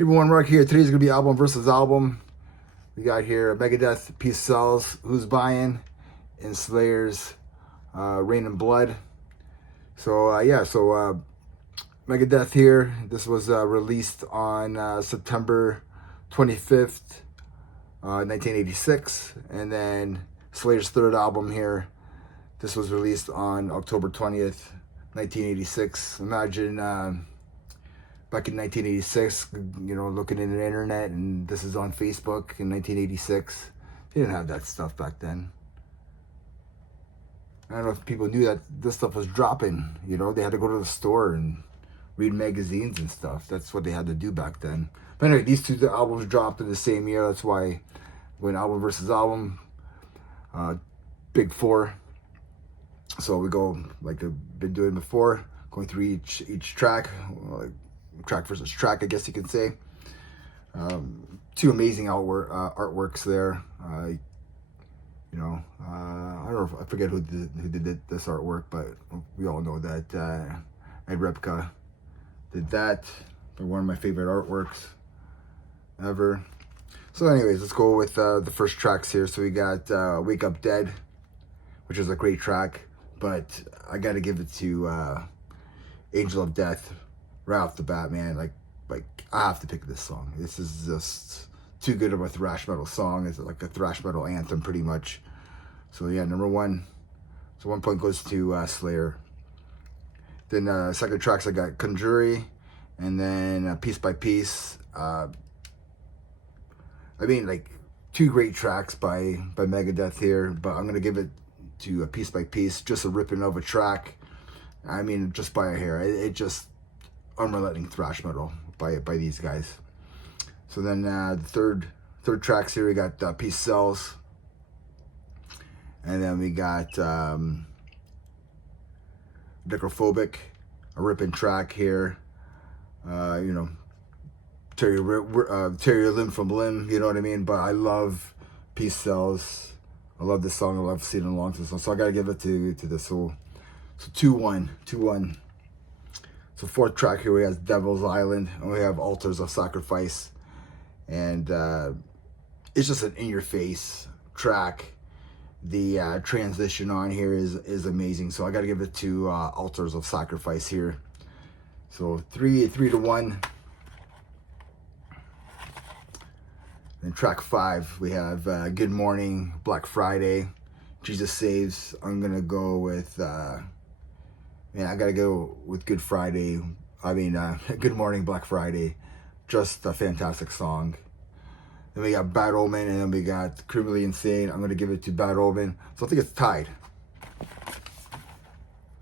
Hey everyone, Mark here. Today's gonna be album versus album. We got here Megadeth Peace Sells, Who's Buying, and Slayer's Rain and Blood. So Megadeth here. This was released on September 25th, 1986, and then Slayer's third album here. This was released on October 20th, 1986. Imagine back in 1986, looking in the internet, and this is on Facebook in 1986. They didn't have that stuff back then. I don't know if people knew that this stuff was dropping. They had to go to the store and read magazines and stuff. That's what they had to do back then. But anyway, these two albums dropped in the same year. That's why when album versus album, big four. So we go like I've been doing before, going through each track. Track versus track, I guess you could say. Two amazing artworks there. I don't know, I forget who did this artwork, but we all know that Ed Repka did that. They're one of my favorite artworks ever. So anyways, let's go with the first tracks here. So we got Wake Up Dead, which is a great track, but I gotta give it to Angel of Death. Right off the bat, man, like I have to pick this song. This is just too good of a thrash metal song. It's like a thrash metal anthem, pretty much. So yeah, number one. So 1 point goes to Slayer. Then second tracks I got Conjury, and then Piece by Piece. I mean, like two great tracks by Megadeth here, but I'm gonna give it to Piece by Piece. Just a ripping of a track. I mean, just by a hair. It just unrelenting thrash metal by these guys. So then the third tracks here, we got Peace Sells, and then we got Necrophobic, a ripping track here. Tear your limb from limb, you know what I mean? But I love Peace Sells. I love this song. I love seeing it along to this song. So I gotta give it to this. So 2-1. So fourth track here, we have Devil's Island, and we have Altars of Sacrifice. And it's just an in-your-face track. The transition on here is amazing. So I got to give it to Altars of Sacrifice here. So 3-1. Then track 5, we have Good Morning, Black Friday, Jesus Saves. I'm going to go with... I gotta go with Good Friday. Good Morning, Black Friday. Just a fantastic song. Then we got Bad Omen, and then we got Criminally Insane. I'm gonna give it to Bad Omen. So I think it's tied.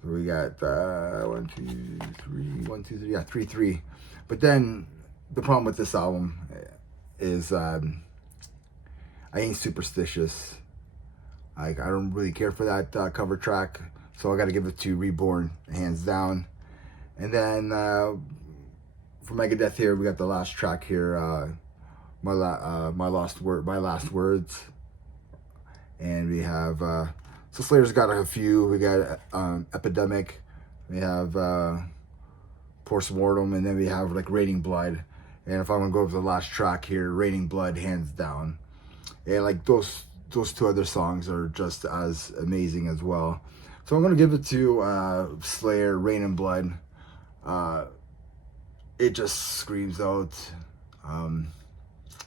So we got 3-3. But then the problem with this album is I ain't superstitious. I don't really care for that cover track. So I got to give it to Reborn, hands down. And then for Megadeth here, we got the last track here, my last words. And we have so Slayer's got a few. We got Epidemic. We have Postmortem, and then we have like Raining Blood. And if I'm gonna go over the last track here, Raining Blood, hands down. And like those two other songs are just as amazing as well. So I'm going to give it to Slayer, Rain and Blood. It just screams out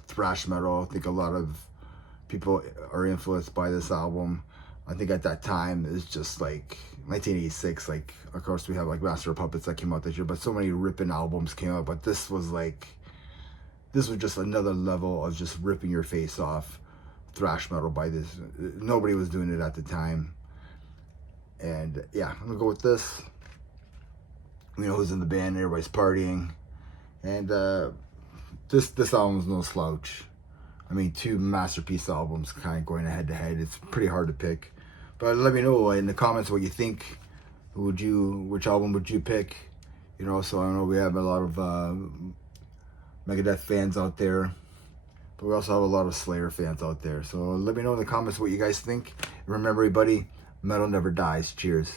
thrash metal. I think a lot of people are influenced by this album. I think at that time, it's just like 1986. Like, of course, we have like Master of Puppets that came out this year, but so many ripping albums came out. But this was just another level of just ripping your face off thrash metal by this. Nobody was doing it at the time. And yeah, I'm gonna go with this. Who's in the band? Everybody's partying, and this album's no slouch. I mean, two masterpiece albums, kind of going head to head. It's pretty hard to pick, but let me know in the comments what you think. Which album would you pick? So I know we have a lot of Megadeth fans out there, but we also have a lot of Slayer fans out there. So let me know in the comments what you guys think. And remember, everybody, metal never dies. Cheers.